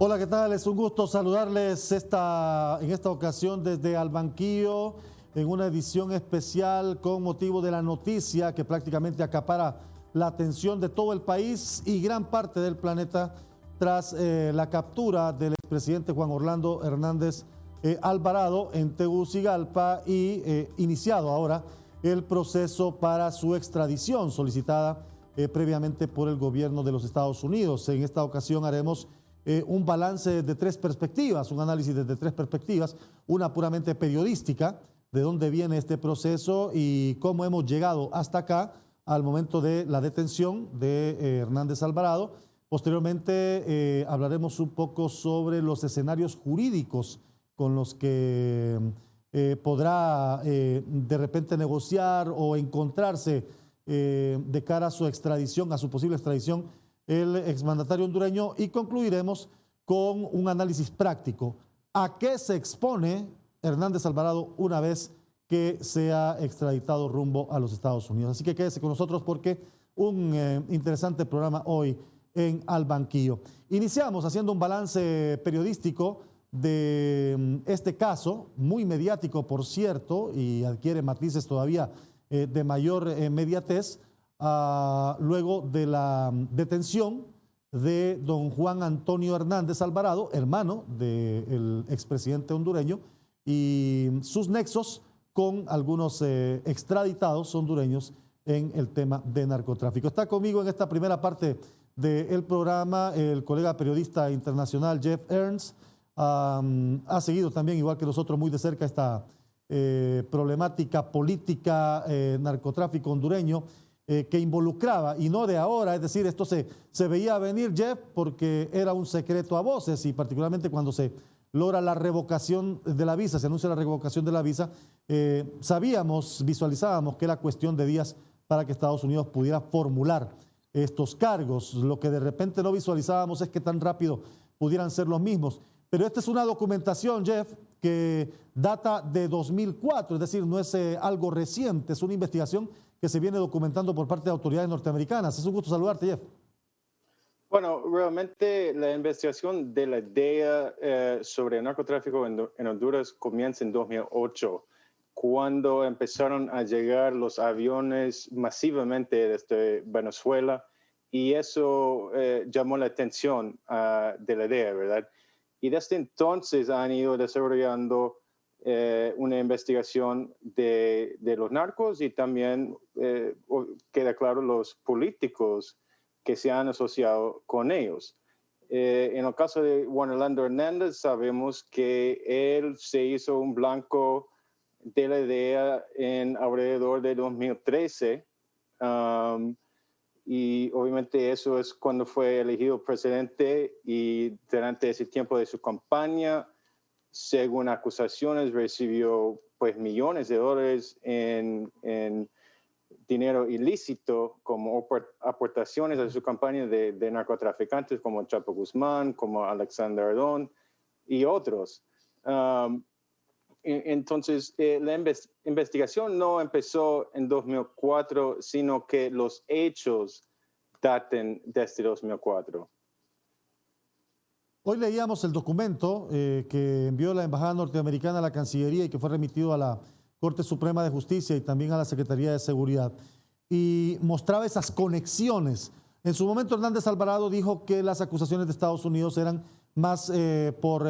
Hola, ¿qué tal? Es un gusto saludarles en esta ocasión desde Albanquillo, en una edición especial con motivo de la noticia que prácticamente acapara la atención de todo el país y gran parte del planeta tras la captura del expresidente Juan Orlando Hernández Alvarado en Tegucigalpa y iniciado ahora el proceso para su extradición solicitada previamente por el gobierno de los Estados Unidos. En esta ocasión haremos un balance de tres perspectivas, un análisis desde tres perspectivas, una puramente periodística, de dónde viene este proceso y cómo hemos llegado hasta acá al momento de la detención de Hernández Alvarado. Posteriormente hablaremos un poco sobre los escenarios jurídicos con los que podrá de repente negociar o encontrarse de cara a su extradición, a su posible extradición, el exmandatario hondureño, y concluiremos con un análisis práctico. ¿A qué se expone Hernández Alvarado una vez que sea extraditado rumbo a los Estados Unidos? Así que quédese con nosotros porque un interesante programa hoy en Albanquillo. Iniciamos haciendo un balance periodístico de este caso, muy mediático por cierto, y adquiere matices todavía de mayor mediatez, luego de la detención de don Juan Antonio Hernández Alvarado, hermano del expresidente hondureño, y sus nexos con algunos extraditados hondureños en el tema de narcotráfico. Está conmigo en esta primera parte del programa el colega periodista internacional Jeff Ernst. Ha seguido también, igual que nosotros, muy de cerca esta problemática política, narcotráfico hondureño, que involucraba, y no de ahora, es decir, esto se veía venir, Jeff, porque era un secreto a voces, y particularmente cuando se logra la revocación de la visa, se anuncia la revocación de la visa, sabíamos, visualizábamos que era cuestión de días para que Estados Unidos pudiera formular estos cargos. Lo que de repente no visualizábamos es que tan rápido pudieran ser los mismos. Pero esta es una documentación, Jeff, que data de 2004, es decir, no es algo reciente, es una investigación que se viene documentando por parte de autoridades norteamericanas. Es un gusto saludarte, Jeff. Bueno, realmente la investigación de la DEA sobre el narcotráfico en Honduras comienza en 2008, cuando empezaron a llegar los aviones masivamente desde Venezuela, y eso llamó la atención de la DEA, ¿verdad? Y desde entonces han ido desarrollando una investigación de los narcos, y también queda claro los políticos que se han asociado con ellos. En el caso de Juan Orlando Hernández, sabemos que él se hizo un blanco de la DEA en alrededor de 2013, y obviamente eso es cuando fue elegido presidente, y durante ese tiempo de su campaña, según acusaciones, recibió pues millones de dólares en dinero ilícito como aportaciones a su campaña de narcotraficantes como Chapo Guzmán, como Alexander Ardón y otros. Entonces, la investigación no empezó en 2004, sino que los hechos daten desde 2004. Hoy leíamos el documento que envió la Embajada Norteamericana a la Cancillería y que fue remitido a la Corte Suprema de Justicia y también a la Secretaría de Seguridad, y mostraba esas conexiones. En su momento Hernández Alvarado dijo que las acusaciones de Estados Unidos eran más por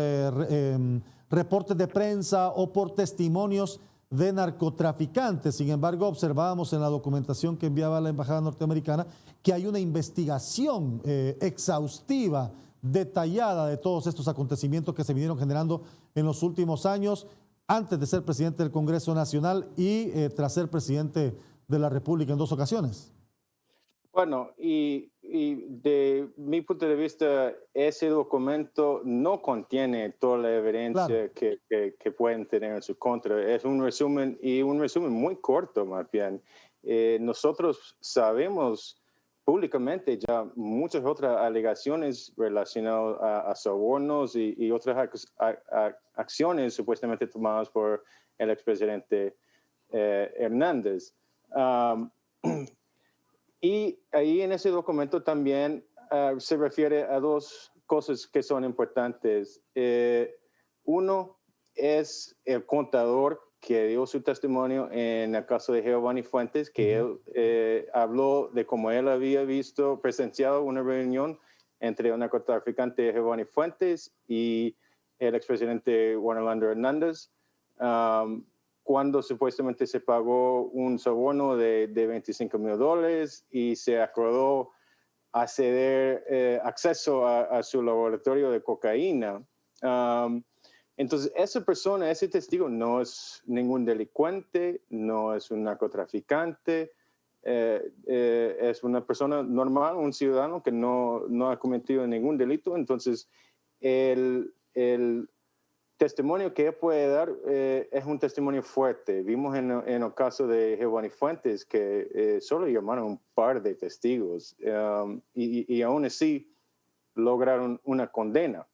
reportes de prensa o por testimonios de narcotraficantes. Sin embargo, observábamos en la documentación que enviaba la Embajada Norteamericana que hay una investigación exhaustiva, detallada, de todos estos acontecimientos que se vinieron generando en los últimos años, antes de ser presidente del Congreso Nacional y tras ser presidente de la República en dos ocasiones. Bueno, y de mi punto de vista, ese documento no contiene toda la evidencia, claro, que pueden tener en su contra. Es un resumen, y un resumen muy corto más bien. Nosotros sabemos públicamente ya muchas otras alegaciones relacionadas a sobornos y otras acciones supuestamente tomadas por el expresidente Hernández. Y ahí en ese documento también se refiere a dos cosas que son importantes. Uno es el contador que dio su testimonio en el caso de Giovanni Fuentes, que él habló de cómo él había presenciado una reunión entre el narcotraficante Giovanni Fuentes y el expresidente Juan Orlando Hernández, cuando supuestamente se pagó un soborno de $25,000 y se acordó a ceder acceso a su laboratorio de cocaína. Entonces, esa persona, ese testigo, no es ningún delincuente, no es un narcotraficante, es una persona normal, un ciudadano que no ha cometido ningún delito. Entonces, el testimonio que él puede dar es un testimonio fuerte. Vimos en el caso de Giovanni Fuentes que solo llamaron un par de testigos y aún así lograron una condena.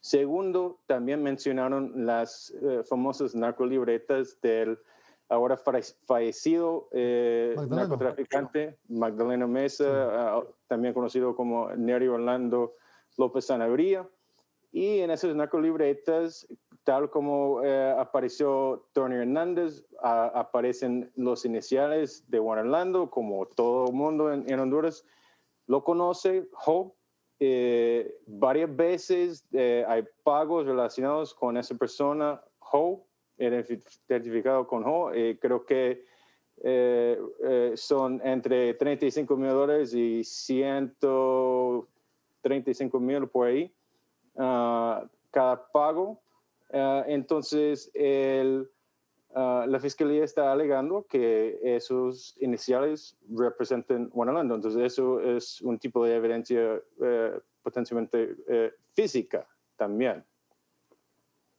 Segundo, también mencionaron las famosas narcolibretas del ahora fallecido narcotraficante Magdaleno Mesa, también conocido como Nery Orlando López Sanabria. Y en esas narcolibretas, tal como apareció Tony Hernández, aparecen los iniciales de Juan Orlando, como todo el mundo en Honduras lo conoce, Ho. Varias veces hay pagos relacionados con esa persona, Ho, identificado con Ho. Creo que son entre $35,000 y $135,000 por ahí, cada pago. Entonces, la fiscalía está alegando que esos iniciales representan Juan Orlando. Entonces, eso es un tipo de evidencia potencialmente física también.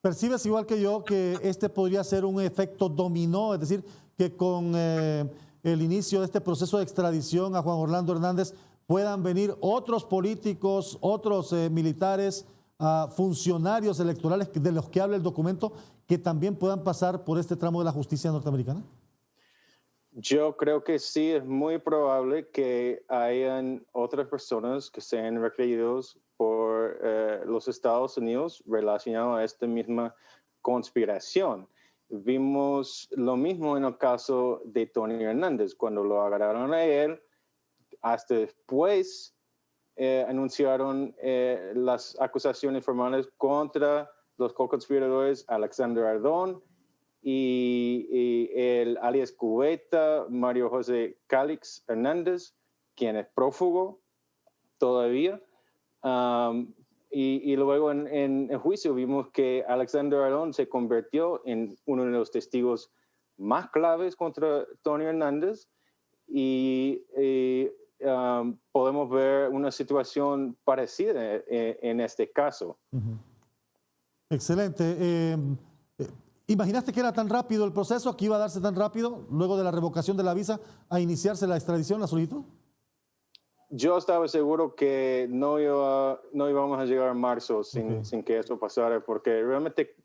¿Percibes igual que yo que este podría ser un efecto dominó? Es decir, que con el inicio de este proceso de extradición a Juan Orlando Hernández puedan venir otros políticos, otros militares, funcionarios electorales de los que habla el documento, que también puedan pasar por este tramo de la justicia norteamericana? Yo creo que sí, es muy probable que hayan otras personas que sean requeridos por los Estados Unidos relacionados a esta misma conspiración. Vimos lo mismo en el caso de Tony Hernández, cuando lo agarraron a él, hasta después anunciaron las acusaciones formales contra los co-conspiradores Alexander Ardón y el alias cubeta Mario José Calix Hernández, quien es prófugo todavía. Y luego en el juicio vimos que Alexander Ardón se convirtió en uno de los testigos más claves contra Tony Hernández y podemos ver una situación parecida en este caso. Excelente. ¿Imaginaste que era tan rápido el proceso, que iba a darse tan rápido, luego de la revocación de la visa, a iniciarse la extradición, la solicitud? Yo estaba seguro que no íbamos a llegar a marzo sin que eso pasara, porque realmente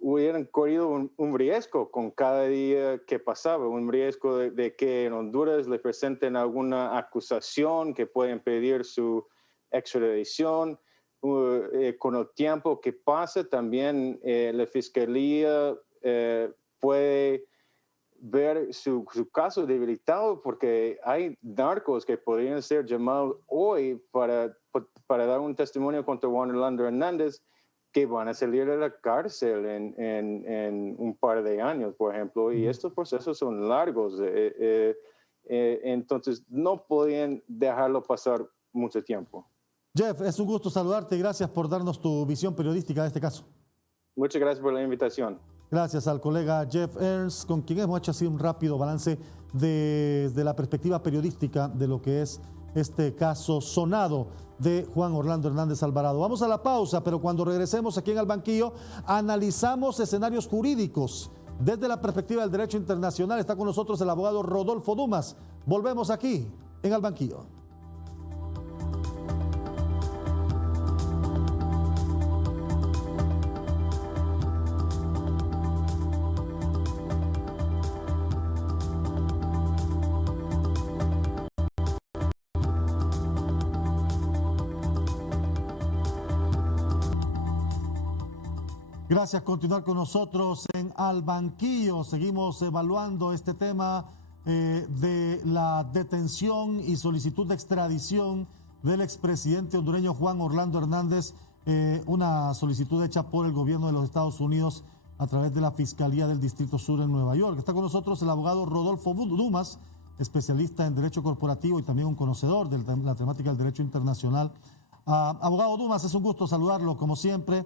hubieran corrido un riesgo con cada día que pasaba, un riesgo de que en Honduras le presenten alguna acusación que pueda impedir su extradición. Con el tiempo que pasa, también la fiscalía puede ver su caso debilitado, porque hay narcos que podrían ser llamados hoy para dar un testimonio contra Juan Orlando Hernández, que van a salir de la cárcel en un par de años, por ejemplo, y estos procesos son largos. Entonces, no podían dejarlo pasar mucho tiempo. Jeff, es un gusto saludarte y gracias por darnos tu visión periodística de este caso. Muchas gracias por la invitación. Gracias al colega Jeff Ernst, con quien hemos hecho así un rápido balance desde la perspectiva periodística de lo que es este caso sonado de Juan Orlando Hernández Alvarado. Vamos a la pausa, pero cuando regresemos aquí en Al Banquillo, analizamos escenarios jurídicos desde la perspectiva del derecho internacional. Está con nosotros el abogado Rodolfo Dumas. Volvemos aquí en Al Banquillo. Gracias por continuar con nosotros en Al Banquillo. Seguimos evaluando este tema de la detención y solicitud de extradición del expresidente hondureño Juan Orlando Hernández, una solicitud hecha por el gobierno de los Estados Unidos a través de la Fiscalía del Distrito Sur en Nueva York. Está con nosotros el abogado Rodolfo Dumas, especialista en Derecho Corporativo y también un conocedor de la temática del Derecho Internacional. Abogado Dumas, es un gusto saludarlo, como siempre.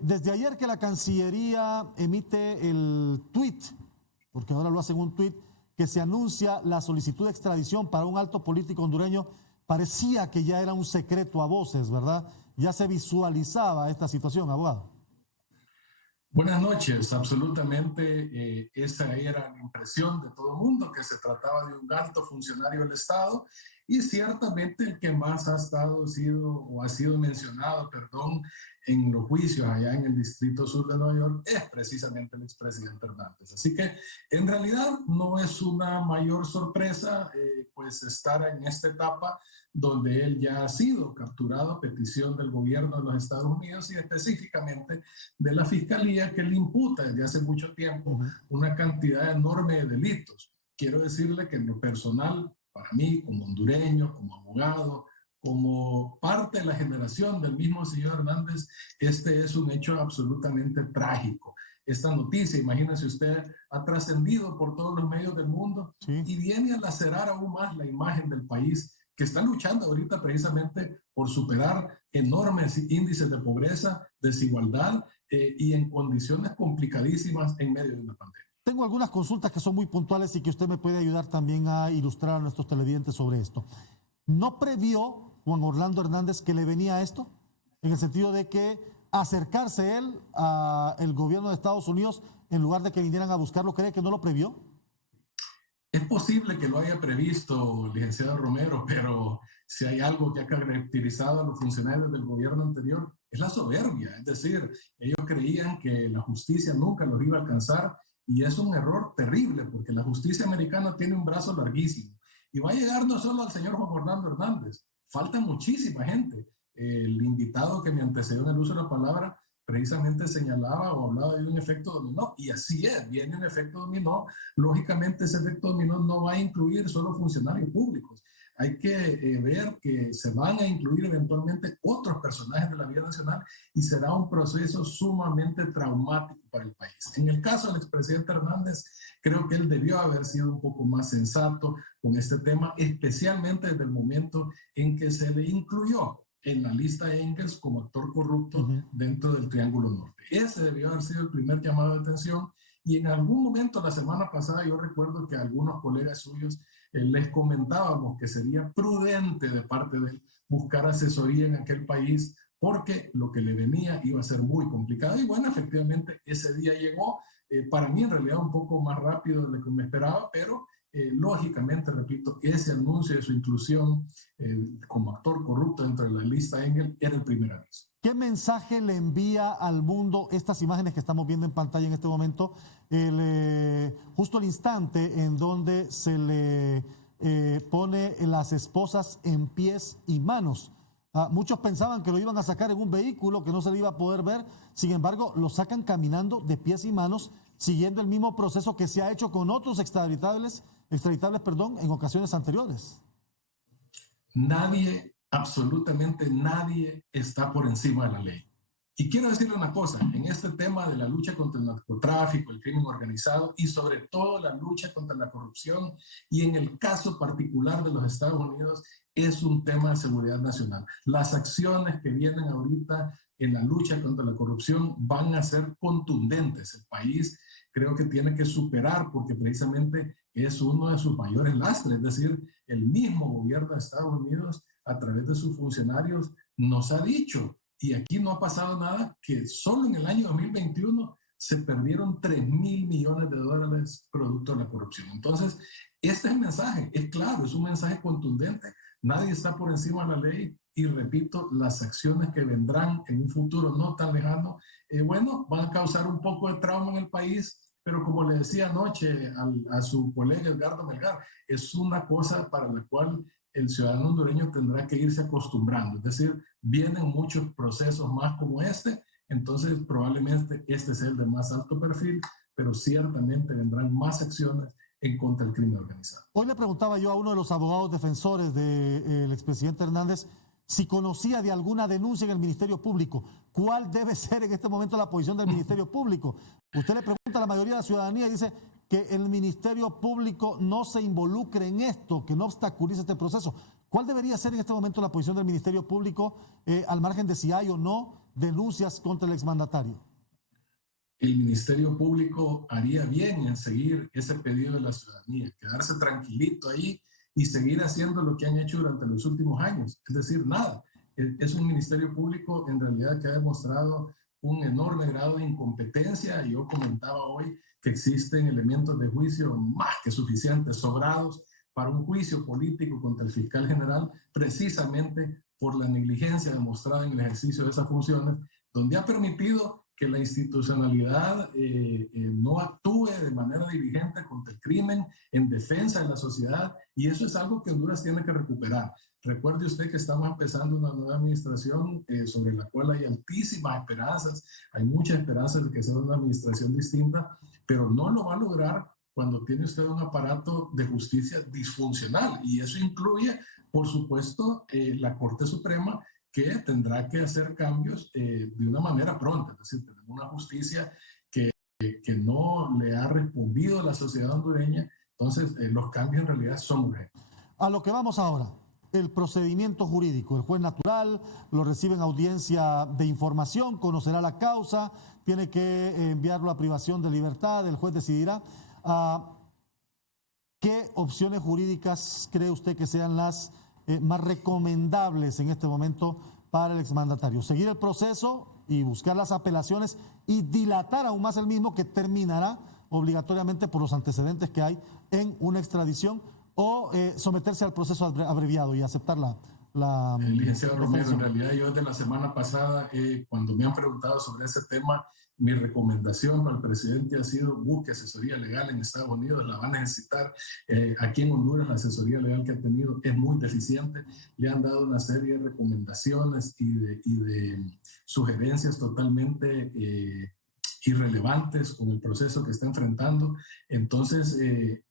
Desde ayer que la Cancillería emite el tuit, porque ahora lo hacen un tuit, que se anuncia la solicitud de extradición para un alto político hondureño, parecía que ya era un secreto a voces, ¿verdad? Ya se visualizaba esta situación, abogado. Buenas noches, absolutamente esa era la impresión de todo el mundo, que se trataba de un alto funcionario del Estado y ciertamente el que más ha sido mencionado, en los juicios allá en el Distrito Sur de Nueva York es precisamente el expresidente Hernández. Así que en realidad no es una mayor sorpresa pues estar en esta etapa donde él ya ha sido capturado a petición del gobierno de los Estados Unidos y específicamente de la Fiscalía, que le imputa desde hace mucho tiempo una cantidad enorme de delitos. Quiero decirle que en lo personal, para mí, como hondureño, como abogado, como parte de la generación del mismo señor Hernández, este es un hecho absolutamente trágico. Esta noticia, imagínense usted, ha trascendido por todos los medios del mundo y viene a lacerar aún más la imagen del país, que está luchando ahorita precisamente por superar enormes índices de pobreza, desigualdad y en condiciones complicadísimas en medio de una pandemia. Tengo algunas consultas que son muy puntuales y que usted me puede ayudar también a ilustrar a nuestros televidentes sobre esto. ¿No previó Juan Orlando Hernández que le venía esto? En el sentido de que acercarse él al gobierno de Estados Unidos en lugar de que vinieran a buscarlo, ¿cree que no lo previó? Es posible que lo haya previsto, licenciado Romero, pero si hay algo que ha caracterizado a los funcionarios del gobierno anterior es la soberbia. Es decir, ellos creían que la justicia nunca los iba a alcanzar y es un error terrible porque la justicia americana tiene un brazo larguísimo y va a llegar no solo al señor Juan Orlando Hernández, falta muchísima gente. El invitado que me antecedió en el uso de la palabra precisamente señalaba o hablaba de un efecto dominó, y así es, viene un efecto dominó. Lógicamente ese efecto dominó no va a incluir solo funcionarios públicos, hay que ver que se van a incluir eventualmente otros personajes de la vida nacional y será un proceso sumamente traumático para el país. En el caso del expresidente Hernández, creo que él debió haber sido un poco más sensato con este tema, especialmente desde el momento en que se le incluyó en la lista Engels como actor corrupto dentro del Triángulo Norte. Ese debió haber sido el primer llamado de atención y en algún momento la semana pasada yo recuerdo que a algunos colegas suyos les comentábamos que sería prudente de parte de él buscar asesoría en aquel país porque lo que le venía iba a ser muy complicado y bueno, efectivamente ese día llegó, para mí en realidad un poco más rápido de lo que me esperaba, pero lógicamente, repito, ese anuncio de su inclusión como actor corrupto dentro de la lista Engel era el primer aviso. ¿Qué mensaje le envía al mundo estas imágenes que estamos viendo en pantalla en este momento? Justo el instante en donde se le pone las esposas en pies y manos. Muchos pensaban que lo iban a sacar en un vehículo, que no se le iba a poder ver. Sin embargo, lo sacan caminando de pies y manos, siguiendo el mismo proceso que se ha hecho con otros extraditables, en ocasiones anteriores. Nadie, absolutamente nadie está por encima de la ley. Y quiero decirle una cosa, en este tema de la lucha contra el narcotráfico, el crimen organizado y sobre todo la lucha contra la corrupción y en el caso particular de los Estados Unidos es un tema de seguridad nacional. Las acciones que vienen ahorita en la lucha contra la corrupción van a ser contundentes. El país creo que tiene que superar porque precisamente es uno de sus mayores lastres, es decir, el mismo gobierno de Estados Unidos a través de sus funcionarios nos ha dicho, y aquí no ha pasado nada, que solo en el año 2021 se perdieron $3,000 millones producto de la corrupción. Entonces, este es el mensaje, es claro, es un mensaje contundente, nadie está por encima de la ley y repito, las acciones que vendrán en un futuro no tan lejano, bueno, van a causar un poco de trauma en el país, pero como le decía anoche a su colega Edgardo Melgar, es una cosa para la cual el ciudadano hondureño tendrá que irse acostumbrando. Es decir, vienen muchos procesos más como este, entonces probablemente este sea el de más alto perfil, pero ciertamente vendrán más acciones en contra del crimen organizado. Hoy le preguntaba yo a uno de los abogados defensores del expresidente Hernández si conocía de alguna denuncia en el Ministerio Público. ¿Cuál debe ser en este momento la posición del Ministerio Público? Usted le pregunta a la mayoría de la ciudadanía y dice que el Ministerio Público no se involucre en esto, que no obstaculice este proceso. ¿Cuál debería ser en este momento la posición del Ministerio Público al margen de si hay o no denuncias contra el exmandatario? El Ministerio Público haría bien en seguir ese pedido de la ciudadanía, quedarse tranquilito ahí y seguir haciendo lo que han hecho durante los últimos años, es decir, nada. Es un Ministerio Público en realidad que ha demostrado un enorme grado de incompetencia. Yo comentaba hoy que existen elementos de juicio más que suficientes, sobrados, para un juicio político contra el fiscal general, precisamente por la negligencia demostrada en el ejercicio de esas funciones, donde ha permitido que la institucionalidad no actúe de manera diligente contra el crimen, en defensa de la sociedad, y eso es algo que Honduras tiene que recuperar. Recuerde usted que estamos empezando una nueva administración sobre la cual hay altísimas esperanzas, hay muchas esperanzas de que sea una administración distinta, pero no lo va a lograr cuando tiene usted un aparato de justicia disfuncional, y eso incluye, por supuesto, la Corte Suprema, que tendrá que hacer cambios de una manera pronta. Es decir, tenemos una justicia que no le ha respondido a la sociedad hondureña, entonces los cambios en realidad son urgentes. A lo que vamos ahora, el procedimiento jurídico. El juez natural lo recibe en audiencia de información, conocerá la causa, tiene que enviarlo a privación de libertad, el juez decidirá. ¿Qué opciones jurídicas cree usted que sean las más recomendables en este momento para el exmandatario? ¿Seguir el proceso y buscar las apelaciones y dilatar aún más el mismo, que terminará obligatoriamente por los antecedentes que hay en una extradición, o someterse al proceso abreviado y aceptar la licenciado Romero, en realidad yo desde la semana pasada, cuando me han preguntado sobre ese tema, mi recomendación para el presidente ha sido: busque asesoría legal en Estados Unidos, la va a necesitar. Aquí en Honduras la asesoría legal que ha tenido es muy deficiente, le han dado una serie de recomendaciones y de sugerencias totalmente irrelevantes con el proceso que está enfrentando. Entonces,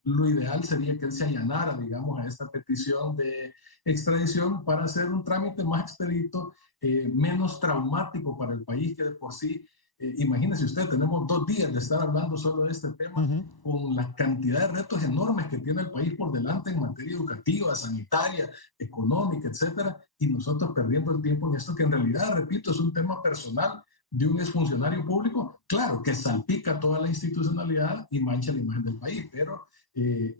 lo ideal sería que él se allanara, digamos, a esta petición de extradición para hacer un trámite más expedito, menos traumático para el país, que de por sí, imagínese usted, tenemos 2 días de estar hablando solo de este tema, con la cantidad de retos enormes que tiene el país por delante en materia educativa, sanitaria, económica, etcétera, y nosotros perdiendo el tiempo en esto que en realidad, repito, es un tema personal de un exfuncionario público, claro, que salpica toda la institucionalidad y mancha la imagen del país, pero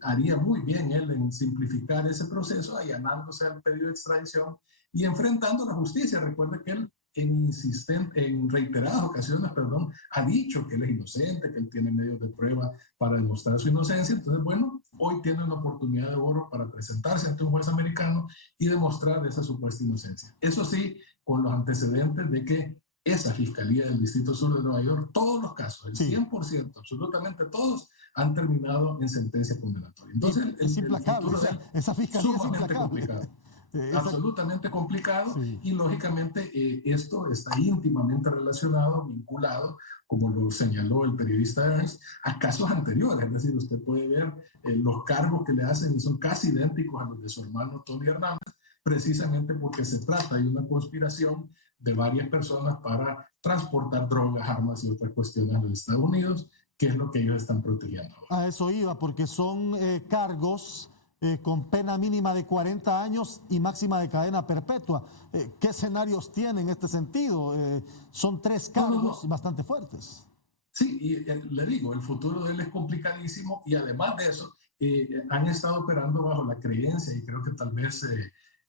haría muy bien él en simplificar ese proceso, allanándose al pedido de extradición y enfrentando la justicia. Recuerde que él en reiteradas ocasiones, ha dicho que él es inocente, que él tiene medios de prueba para demostrar su inocencia. Entonces, bueno, hoy tiene una oportunidad de oro para presentarse ante un juez americano y demostrar esa supuesta inocencia. Eso sí, con los antecedentes de que esa Fiscalía del Distrito Sur de Nueva York, todos los casos, el 100%, absolutamente todos, han terminado en sentencia condenatoria. Entonces, es implacable, esa Fiscalía es implacable. Complicado. Absolutamente complicado, sí. Y lógicamente esto está íntimamente relacionado, vinculado, como lo señaló el periodista Ernst, a casos anteriores. Es decir, usted puede ver los cargos que le hacen y son casi idénticos a los de su hermano Tony Hernández, precisamente porque se trata de una conspiración de varias personas para transportar drogas, armas y otras cuestiones a los Estados Unidos, que es lo que ellos están protegiendo. A eso iba, porque son cargos con pena mínima de 40 años y máxima de cadena perpetua. ¿Qué escenarios tiene en este sentido? Son 3 cargos bastante fuertes. Sí, y le digo, el futuro de él es complicadísimo, y además de eso, han estado operando bajo la creencia, y creo que tal vez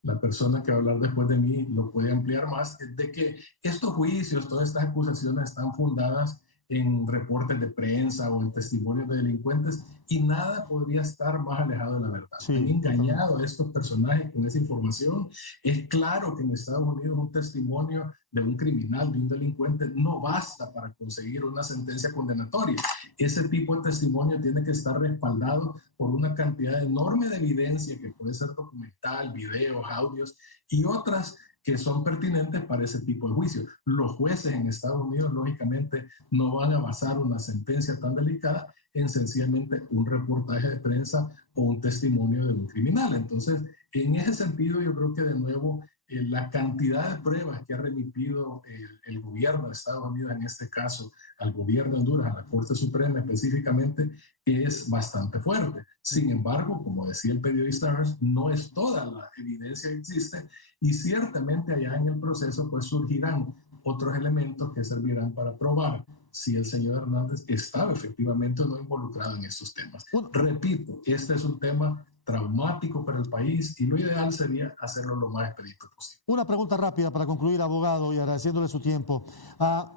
la persona que va a hablar después de mí lo puede ampliar más, de que estos juicios, todas estas acusaciones están fundadas en reportes de prensa o en testimonios de delincuentes, y nada podría estar más alejado de la verdad. Sí, han engañado a estos personajes con esa información. Es claro que en Estados Unidos un testimonio de un criminal, de un delincuente, no basta para conseguir una sentencia condenatoria. Ese tipo de testimonio tiene que estar respaldado por una cantidad enorme de evidencia, que puede ser documental, videos, audios y otras que son pertinentes para ese tipo de juicio. Los jueces en Estados Unidos, lógicamente, no van a basar una sentencia tan delicada en sencillamente un reportaje de prensa o un testimonio de un criminal. Entonces, en ese sentido, yo creo que de nuevo la cantidad de pruebas que ha remitido el gobierno de Estados Unidos, en este caso al gobierno de Honduras, a la Corte Suprema específicamente, es bastante fuerte. Sin embargo, como decía el periodista Hearst, no es toda la evidencia que existe y ciertamente allá en el proceso pues surgirán otros elementos que servirán para probar si el señor Hernández estaba efectivamente o no involucrado en estos temas. Repito, este es un tema traumático para el país y lo ideal sería hacerlo lo más expedito posible. Una pregunta rápida para concluir, abogado, y agradeciéndole su tiempo.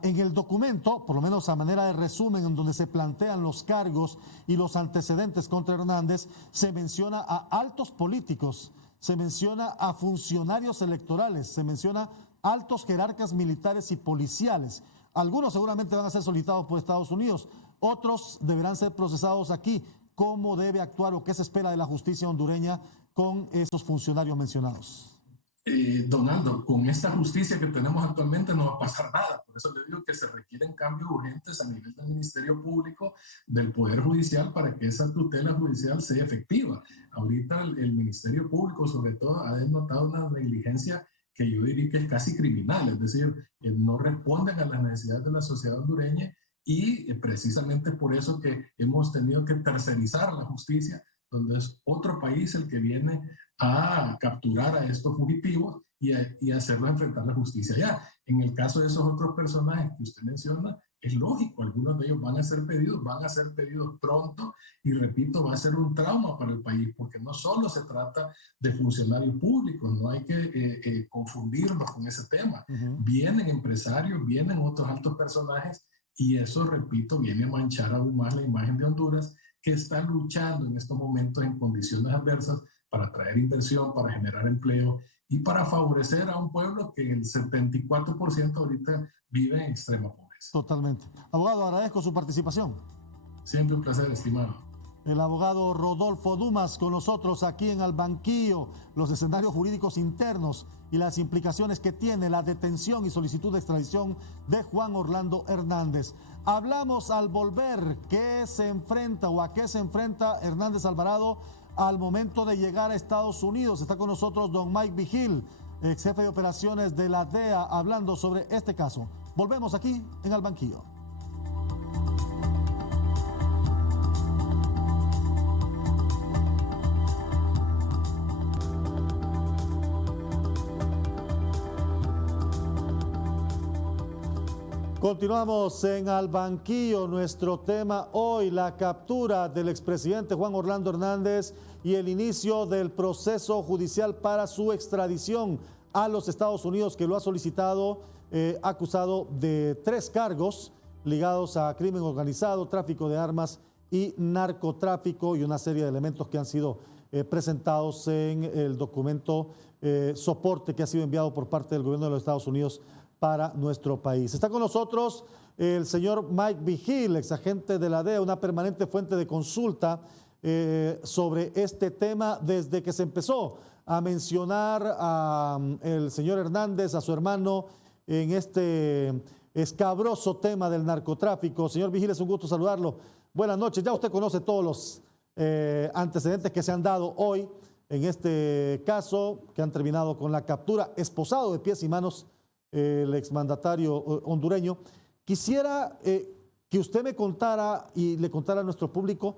En el documento, por lo menos a manera de resumen, en donde se plantean los cargos y los antecedentes contra Hernández, se menciona a altos políticos, se menciona a funcionarios electorales, se menciona altos jerarcas militares y policiales. Algunos seguramente van a ser solicitados por Estados Unidos, otros deberán ser procesados aquí. ¿Cómo debe actuar o qué se espera de la justicia hondureña con esos funcionarios mencionados? Donaldo, con esta justicia que tenemos actualmente no va a pasar nada. Por eso le digo que se requieren cambios urgentes a nivel del Ministerio Público, del Poder Judicial, para que esa tutela judicial sea efectiva. Ahorita el Ministerio Público, sobre todo, ha denotado una negligencia que yo diría que es casi criminal. Es decir, no responden a las necesidades de la sociedad hondureña y precisamente por eso que hemos tenido que tercerizar la justicia, donde es otro país el que viene a capturar a estos fugitivos y hacerlos enfrentar la justicia allá. En el caso de esos otros personajes que usted menciona, es lógico, algunos de ellos van a ser pedidos pronto y repito, va a ser un trauma para el país porque no solo se trata de funcionarios públicos, no hay que confundirnos con ese tema. Vienen empresarios, vienen otros altos personajes y eso, repito, viene a manchar aún más la imagen de Honduras, que está luchando en estos momentos en condiciones adversas para traer inversión, para generar empleo y para favorecer a un pueblo que el 74% ahorita vive en extrema pobreza. Totalmente. Abogado, agradezco su participación. Siempre un placer, estimado. El abogado Rodolfo Dumas con nosotros aquí en Al Banquillo, los escenarios jurídicos internos y las implicaciones que tiene la detención y solicitud de extradición de Juan Orlando Hernández. Hablamos al volver qué se enfrenta o a qué se enfrenta Hernández Alvarado al momento de llegar a Estados Unidos. Está con nosotros don Mike Vigil, ex jefe de operaciones de la DEA, hablando sobre este caso. Volvemos aquí en Al Banquillo. Continuamos en Al Banquillo. Nuestro tema hoy, la captura del expresidente Juan Orlando Hernández y el inicio del proceso judicial para su extradición a los Estados Unidos, que lo ha solicitado, acusado de 3 cargos ligados a crimen organizado, tráfico de armas y narcotráfico, y una serie de elementos que han sido presentados en el documento soporte que ha sido enviado por parte del gobierno de los Estados Unidos para nuestro país. Está con nosotros el señor Mike Vigil, ex agente de la DEA, una permanente fuente de consulta sobre este tema desde que se empezó a mencionar al señor Hernández, a su hermano, en este escabroso tema del narcotráfico. Señor Vigil, es un gusto saludarlo. Buenas noches. Ya usted conoce todos los antecedentes que se han dado hoy en este caso, que han terminado con la captura, esposado de pies y manos, el exmandatario hondureño. Quisiera que usted me contara y le contara a nuestro público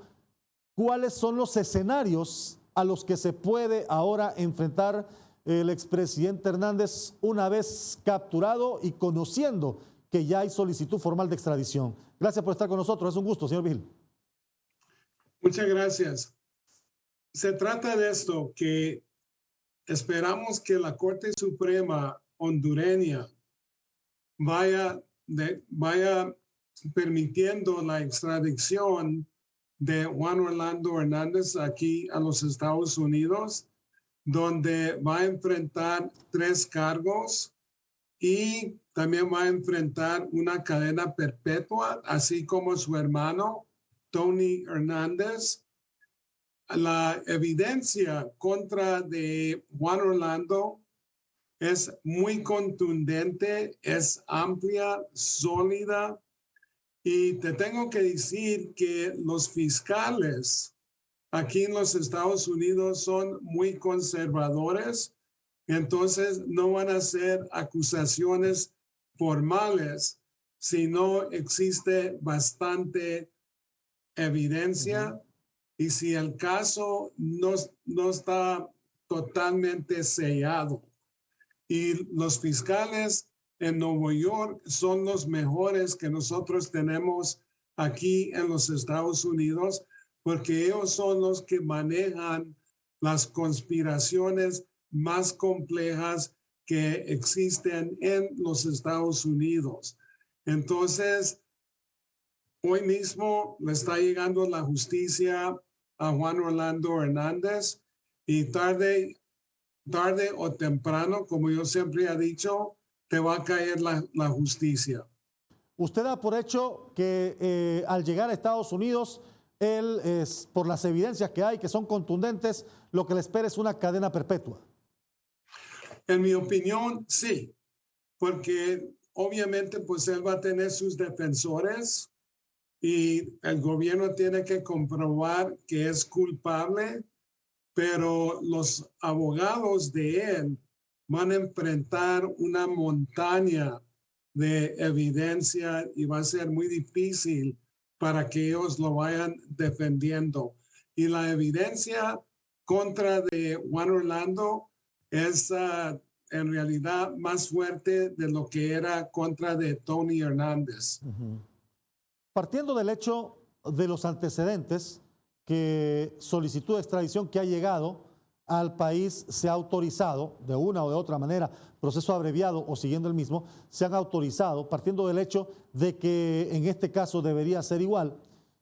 cuáles son los escenarios a los que se puede ahora enfrentar el expresidente Hernández una vez capturado y conociendo que ya hay solicitud formal de extradición. Gracias por estar con nosotros. Es un gusto, señor Vigil. Muchas gracias. Se trata de esto, que esperamos que la Corte Suprema hondureña vaya permitiendo la extradición de Juan Orlando Hernández aquí a los Estados Unidos, donde va a enfrentar 3 cargos y también va a enfrentar una cadena perpetua, así como su hermano Tony Hernández. La evidencia contra de Juan Orlando es muy contundente, es amplia, sólida. Y te tengo que decir que los fiscales aquí en los Estados Unidos son muy conservadores, entonces no van a hacer acusaciones formales si no existe bastante evidencia y si el caso no está totalmente sellado. Y los fiscales en Nueva York son los mejores que nosotros tenemos aquí en los Estados Unidos, porque ellos son los que manejan las conspiraciones más complejas que existen en los Estados Unidos. Entonces, hoy mismo le está llegando la justicia a Juan Orlando Hernández y tarde o temprano, como yo siempre he dicho, te va a caer la justicia. Usted da por hecho que al llegar a Estados Unidos, él, por las evidencias que hay, que son contundentes, lo que le espera es una cadena perpetua. En mi opinión, sí, porque obviamente pues él va a tener sus defensores y el gobierno tiene que comprobar que es culpable, pero los abogados de él van a enfrentar una montaña de evidencia y va a ser muy difícil para que ellos lo vayan defendiendo. Y la evidencia contra de Juan Orlando es en realidad más fuerte de lo que era contra de Tony Hernández. Partiendo del hecho de los antecedentes, que solicitud de extradición que ha llegado al país se ha autorizado de una o de otra manera, proceso abreviado o siguiendo el mismo, se han autorizado, partiendo del hecho de que en este caso debería ser igual.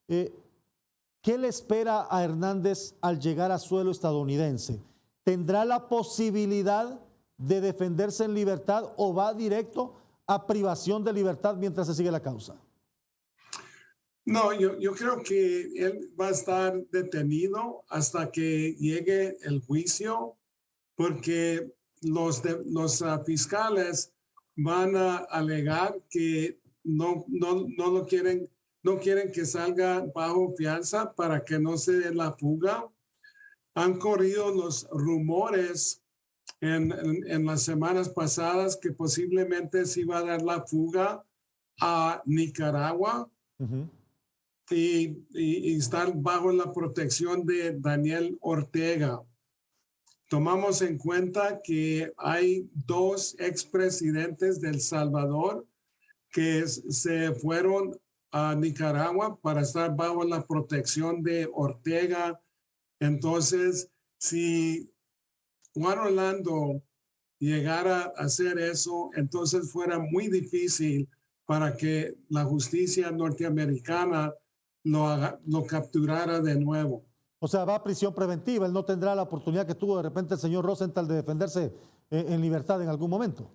¿Qué le espera a Hernández al llegar a suelo estadounidense? ¿Tendrá la posibilidad de defenderse en libertad o va directo a privación de libertad mientras se sigue la causa? No, yo creo que él va a estar detenido hasta que llegue el juicio, porque los fiscales van a alegar que no quieren que salga bajo fianza para que no se dé la fuga. Han corrido los rumores en las semanas pasadas que posiblemente se iba a dar la fuga a Nicaragua. Y estar bajo la protección de Daniel Ortega. Tomamos en cuenta que hay 2 expresidentes de El Salvador que se fueron a Nicaragua para estar bajo la protección de Ortega. Entonces, si Juan Orlando llegara a hacer eso, entonces fuera muy difícil para que la justicia norteamericana lo capturara de nuevo. O sea, va a prisión preventiva. Él no tendrá la oportunidad que tuvo de repente el señor Rosenthal de defenderse en libertad en algún momento.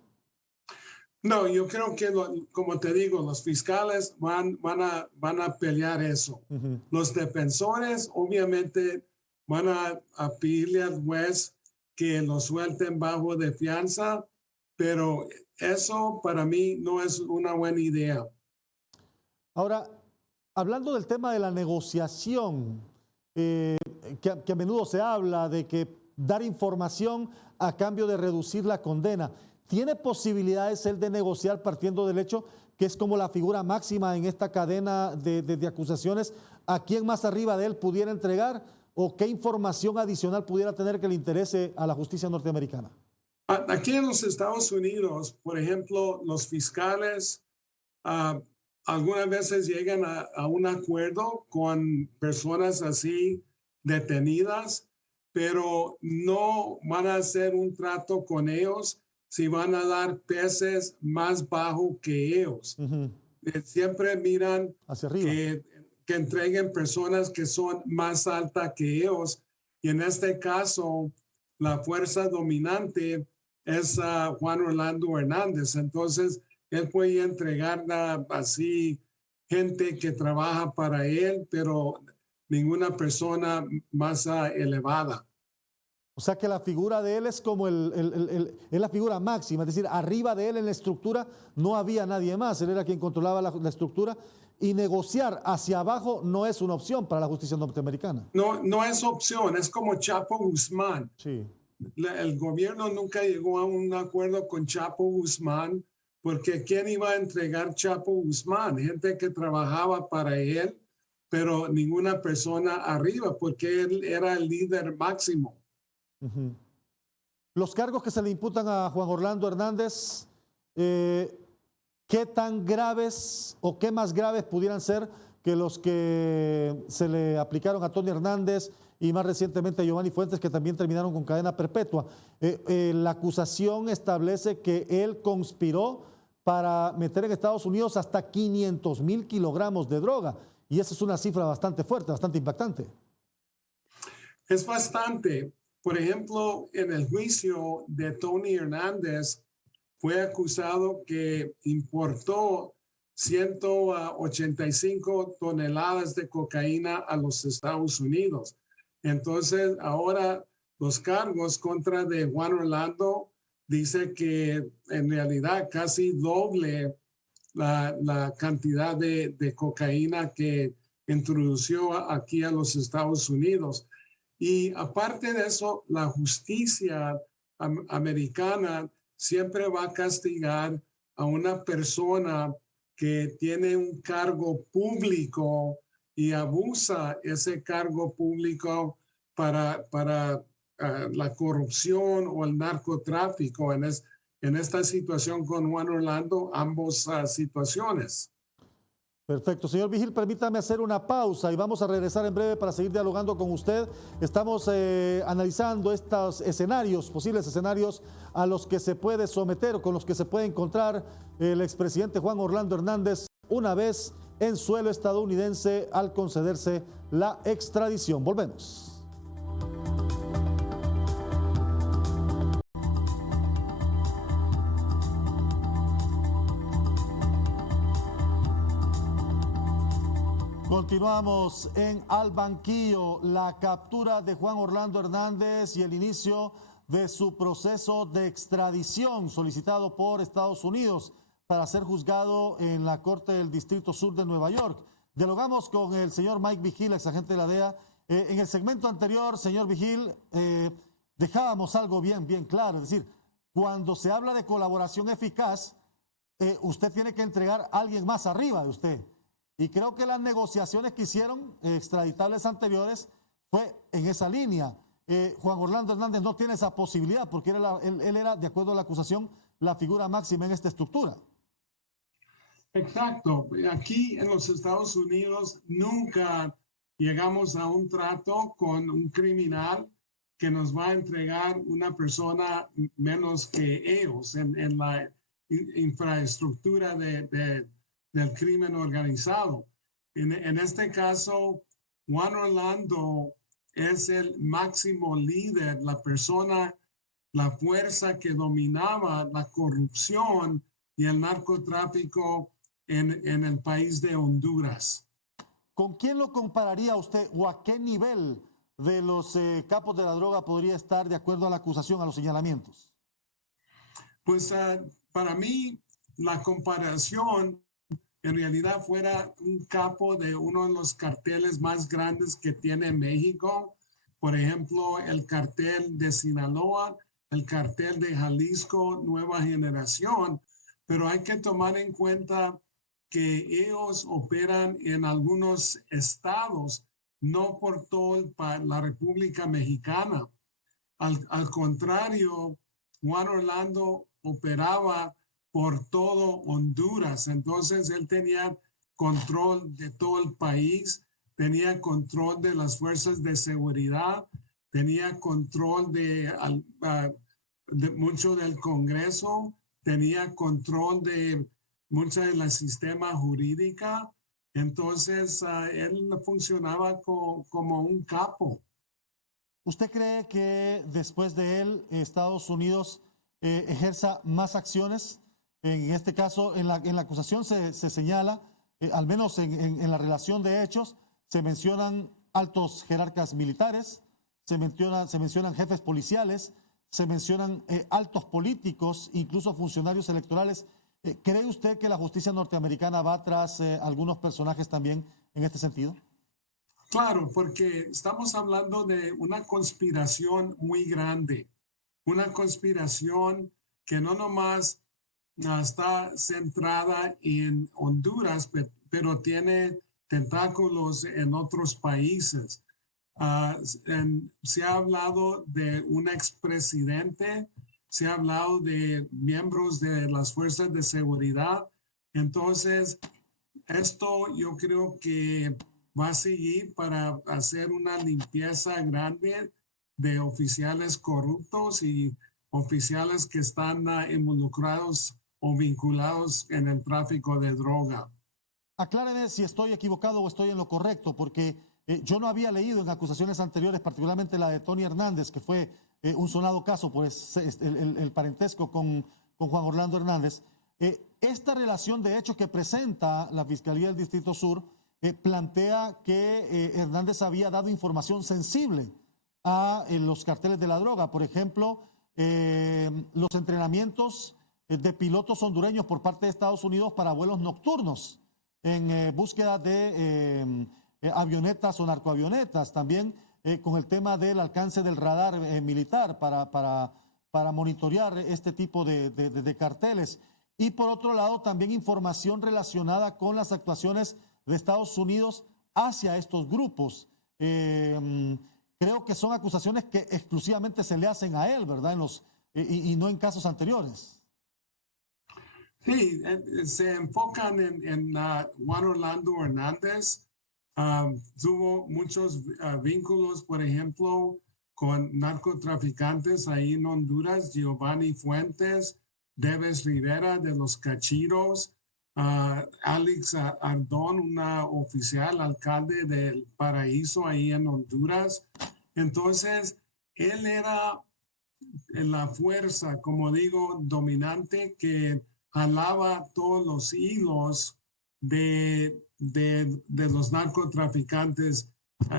No, yo creo que, como te digo, los fiscales van a pelear eso. Los defensores obviamente van a pedirle al juez que lo suelten bajo de fianza, pero eso para mí no es una buena idea. Ahora, hablando del tema de la negociación, que a menudo se habla de que dar información a cambio de reducir la condena, ¿tiene posibilidades él de negociar partiendo del hecho que es como la figura máxima en esta cadena de acusaciones? ¿A quién más arriba de él pudiera entregar o qué información adicional pudiera tener que le interese a la justicia norteamericana? Aquí en los Estados Unidos, por ejemplo, los fiscales algunas veces llegan a un acuerdo con personas así detenidas, pero no van a hacer un trato con ellos si van a dar peces más bajo que ellos. Siempre miran hacia arriba, que entreguen personas que son más altas que ellos. Y en este caso, la fuerza dominante es Juan Orlando Hernández. Entonces, él puede entregar así gente que trabaja para él, pero ninguna persona más elevada. O sea que la figura de él es como es la figura máxima, es decir, arriba de él en la estructura no había nadie más, él era quien controlaba la estructura y negociar hacia abajo no es una opción para la justicia norteamericana. No, no es opción, es como Chapo Guzmán. Sí. El gobierno nunca llegó a un acuerdo con Chapo Guzmán porque ¿quién iba a entregar Chapo Guzmán? Gente que trabajaba para él, pero ninguna persona arriba porque él era el líder máximo. Uh-huh. Los cargos que se le imputan a Juan Orlando Hernández, ¿qué tan graves o qué más graves pudieran ser que los que se le aplicaron a Tony Hernández y más recientemente a Giovanni Fuentes, que también terminaron con cadena perpetua? La acusación establece que él conspiró para meter en Estados Unidos hasta 500,000 kilogramos de droga, y esa es una cifra bastante fuerte, bastante impactante. Es bastante. Por ejemplo, en el juicio de Tony Hernández, fue acusado que importó 185 toneladas de cocaína a los Estados Unidos. Entonces, ahora los cargos contra de Juan Orlando dice que en realidad casi doble la cantidad de cocaína que introdució aquí a los Estados Unidos. Y aparte de eso, la justicia americana siempre va a castigar a una persona que tiene un cargo público y abusa ese cargo público para la corrupción o el narcotráfico. En esta situación con Juan Orlando, ambas situaciones. Perfecto. Señor Vigil, permítame hacer una pausa y vamos a regresar en breve para seguir dialogando con usted. Estamos analizando estos escenarios, posibles escenarios a los que se puede someter o con los que se puede encontrar el expresidente Juan Orlando Hernández una vez en suelo estadounidense al concederse la extradición. Volvemos. Continuamos en Al Banquillo, la captura de Juan Orlando Hernández y el inicio de su proceso de extradición solicitado por Estados Unidos para ser juzgado en la Corte del Distrito Sur de Nueva York. Dialogamos con el señor Mike Vigil, exagente de la DEA. En el segmento anterior, señor Vigil, dejábamos algo bien claro, es decir, cuando se habla de colaboración eficaz, usted tiene que entregar a alguien más arriba de usted. Y creo que las negociaciones que hicieron extraditables anteriores fue en esa línea. Juan Orlando Hernández no tiene esa posibilidad porque él era, de acuerdo a la acusación, la figura máxima en esta estructura. Exacto. Aquí en los Estados Unidos nunca llegamos a un trato con un criminal que nos va a entregar una persona menos que ellos en la infraestructura del crimen organizado. En este caso, Juan Orlando es el máximo líder, la persona, la fuerza que dominaba la corrupción y el narcotráfico en el país de Honduras. ¿Con quién lo compararía usted o a qué nivel de los capos de la droga podría estar de acuerdo a la acusación, a los señalamientos? Pues para mí, la comparación en realidad fuera un capo de uno de los carteles más grandes que tiene México. Por ejemplo, el cartel de Sinaloa, el cartel de Jalisco, Nueva Generación. Pero hay que tomar en cuenta que ellos operan en algunos estados, no por toda la República Mexicana. Al contrario, Juan Orlando operaba por todo Honduras. Entonces él tenía control de todo el país, tenía control de las fuerzas de seguridad, tenía control de mucho del Congreso, tenía control de mucha de la sistema jurídica. Entonces él funcionaba como un capo. ¿Usted cree que después de él Estados Unidos ejerza más acciones? En este caso, en la acusación se señala, al menos en la relación de hechos, se mencionan altos jerarcas militares, se mencionan jefes policiales, se mencionan altos políticos, incluso funcionarios electorales. ¿Cree usted que la justicia norteamericana va tras algunos personajes también en este sentido? Claro, porque estamos hablando de una conspiración muy grande, una conspiración que no nomás está centrada en Honduras, pero tiene tentáculos en otros países. Se ha hablado de un expresidente, se ha hablado de miembros de las fuerzas de seguridad. Entonces, esto yo creo que va a seguir para hacer una limpieza grande de oficiales corruptos y oficiales que están involucrados o vinculados en el tráfico de droga. Acláreme si estoy equivocado o estoy en lo correcto, porque yo no había leído en acusaciones anteriores, particularmente la de Tony Hernández, que fue un sonado caso por el parentesco con Juan Orlando Hernández. Esta relación de hecho que presenta la Fiscalía del Distrito Sur plantea que Hernández había dado información sensible a los carteles de la droga. Por ejemplo, los entrenamientos de pilotos hondureños por parte de Estados Unidos para vuelos nocturnos en búsqueda de avionetas o narcoavionetas. También con el tema del alcance del radar militar para monitorear este tipo de carteles. Y por otro lado, también información relacionada con las actuaciones de Estados Unidos hacia estos grupos. Creo que son acusaciones que exclusivamente se le hacen a él, ¿verdad? Y no en casos anteriores. Sí, se enfocan en Juan Orlando Hernández. Tuvo muchos vínculos, por ejemplo, con narcotraficantes ahí en Honduras, Giovanni Fuentes, Deves Rivera de los Cachiros, Alex Ardón, una oficial alcalde del Paraíso ahí en Honduras. Entonces, él era la fuerza, como digo, dominante que jalaba todos los hilos de los narcotraficantes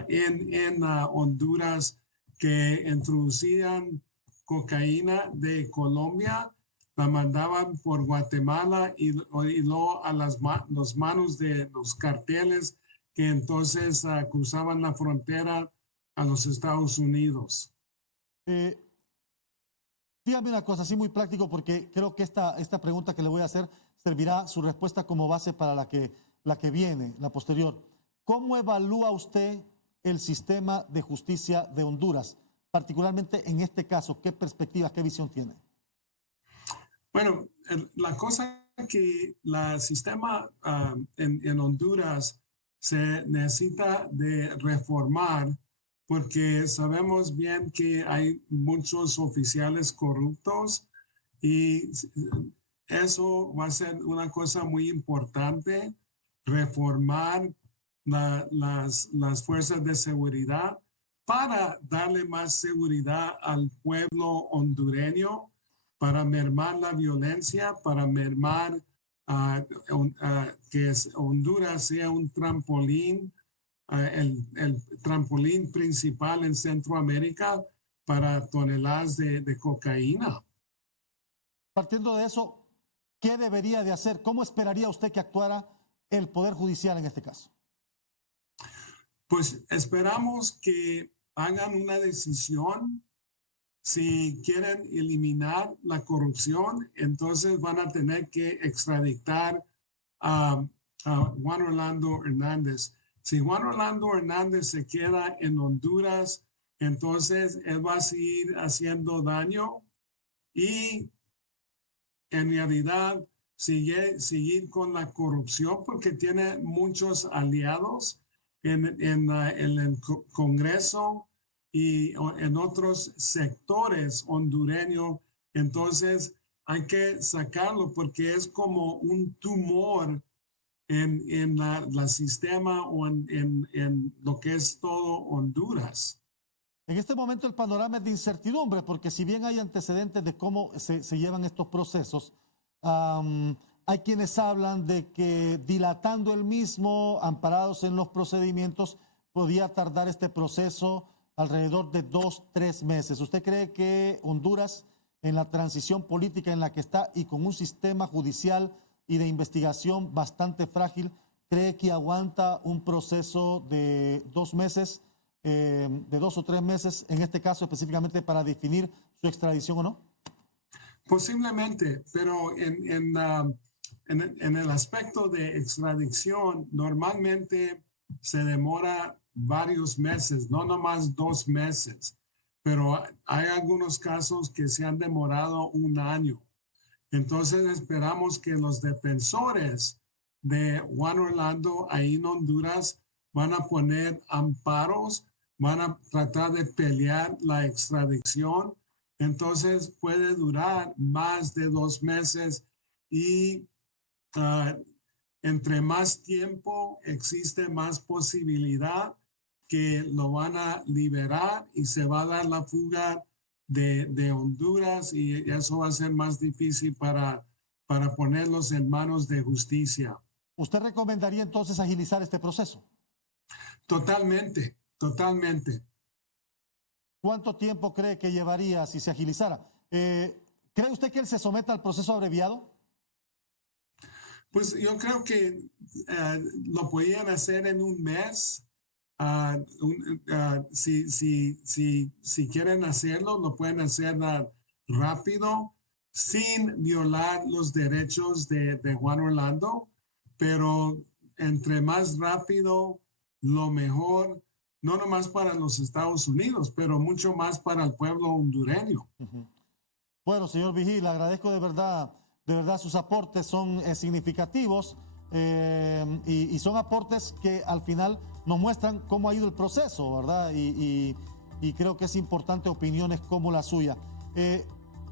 en Honduras que introducían cocaína de Colombia, la mandaban por Guatemala y luego a las manos de los carteles que entonces cruzaban la frontera a los Estados Unidos. Dígame una cosa así muy práctico, porque creo que esta pregunta que le voy a hacer servirá su respuesta como base para la que viene, la posterior. ¿Cómo evalúa usted el sistema de justicia de Honduras, particularmente en este caso? ¿Qué perspectivas, qué visión tiene? Bueno, la cosa que el sistema en Honduras se necesita de reformar, porque sabemos bien que hay muchos oficiales corruptos y eso va a ser una cosa muy importante, reformar las fuerzas de seguridad para darle más seguridad al pueblo hondureño, para mermar la violencia, para mermar que Honduras sea un trampolín, el trampolín principal en Centroamérica para toneladas de cocaína. Partiendo de eso, ¿qué debería de hacer? ¿Cómo esperaría usted que actuara el Poder Judicial en este caso? Pues esperamos que hagan una decisión. Si quieren eliminar la corrupción, entonces van a tener que extraditar a Juan Orlando Hernández. Si Juan Orlando Hernández se queda en Honduras, entonces él va a seguir haciendo daño y en realidad seguir con la corrupción porque tiene muchos aliados en el Congreso y en otros sectores hondureños. Entonces hay que sacarlo porque es como un tumor en la sistema o en lo que es todo Honduras. En este momento el panorama es de incertidumbre, porque si bien hay antecedentes de cómo se llevan estos procesos, hay quienes hablan de que dilatando el mismo, amparados en los procedimientos, podía tardar este proceso alrededor de 2-3 meses. ¿Usted cree que Honduras, en la transición política en la que está y con un sistema judicial y de investigación bastante frágil, cree que aguanta un proceso de 2 meses, de 2 o 3 meses, en este caso específicamente para definir su extradición o no? Posiblemente, pero en el aspecto de extradición, normalmente se demora varios meses, no nomás 2 meses, pero hay algunos casos que se han demorado 1 año. Entonces esperamos que los defensores de Juan Orlando ahí en Honduras van a poner amparos, van a tratar de pelear la extradición. Entonces puede durar más de 2 meses y entre más tiempo existe más posibilidad que lo van a liberar y se va a dar la fuga de Honduras y eso va a ser más difícil para ponerlos en manos de justicia. ¿Usted recomendaría entonces agilizar este proceso? Totalmente, totalmente. ¿Cuánto tiempo cree que llevaría si se agilizara? ¿Cree usted que él se someta al proceso abreviado? Pues yo creo que lo podían hacer en 1 mes. Si quieren hacerlo, lo pueden hacer rápido, sin violar los derechos de Juan Orlando, pero entre más rápido, lo mejor, no nomás para los Estados Unidos, pero mucho más para el pueblo hondureño. Bueno, señor Vigil, agradezco de verdad sus aportes son significativos y son aportes que al final nos muestran cómo ha ido el proceso, ¿verdad? Y creo que es importante opiniones como la suya.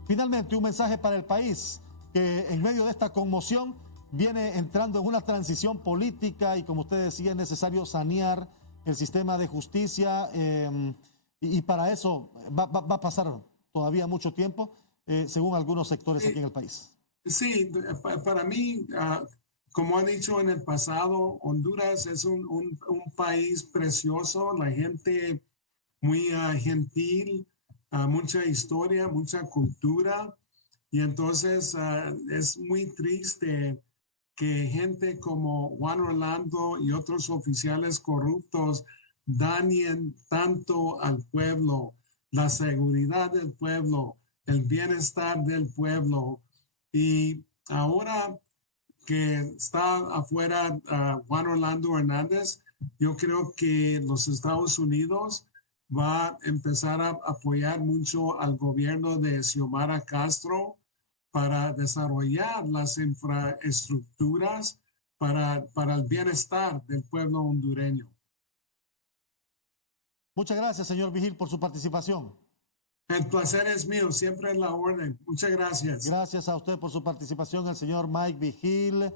Finalmente, un mensaje para el país que en medio de esta conmoción viene entrando en una transición política y, como usted decía, es necesario sanear el sistema de justicia y para eso va a pasar todavía mucho tiempo, según algunos sectores aquí en el país. Sí, para mí, como ha dicho en el pasado, Honduras es un país precioso, la gente muy gentil, mucha historia, mucha cultura, y entonces es muy triste que gente como Juan Orlando y otros oficiales corruptos dañen tanto al pueblo, la seguridad del pueblo, el bienestar del pueblo. Y ahora que está afuera Juan Orlando Hernández, yo creo que los Estados Unidos va a empezar a apoyar mucho al gobierno de Xiomara Castro para desarrollar las infraestructuras para el bienestar del pueblo hondureño. Muchas gracias, señor Vigil, por su participación. El placer es mío, siempre en la orden. Muchas gracias. Gracias a usted por su participación, el señor Mike Vigil,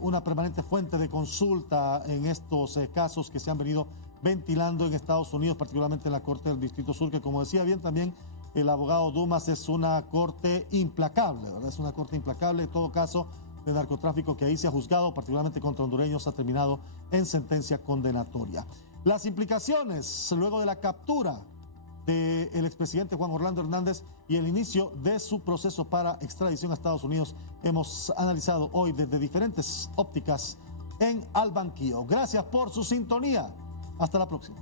una permanente fuente de consulta en estos casos que se han venido ventilando en Estados Unidos, particularmente en la Corte del Distrito Sur, que, como decía bien también el abogado Dumas, es una corte implacable, ¿verdad? Es una corte implacable. En todo caso de narcotráfico que ahí se ha juzgado, particularmente contra hondureños, ha terminado en sentencia condenatoria. Las implicaciones luego de la captura del expresidente Juan Orlando Hernández y el inicio de su proceso para extradición a Estados Unidos hemos analizado hoy desde diferentes ópticas en Al Banquillo. Gracias por su sintonía. Hasta la próxima.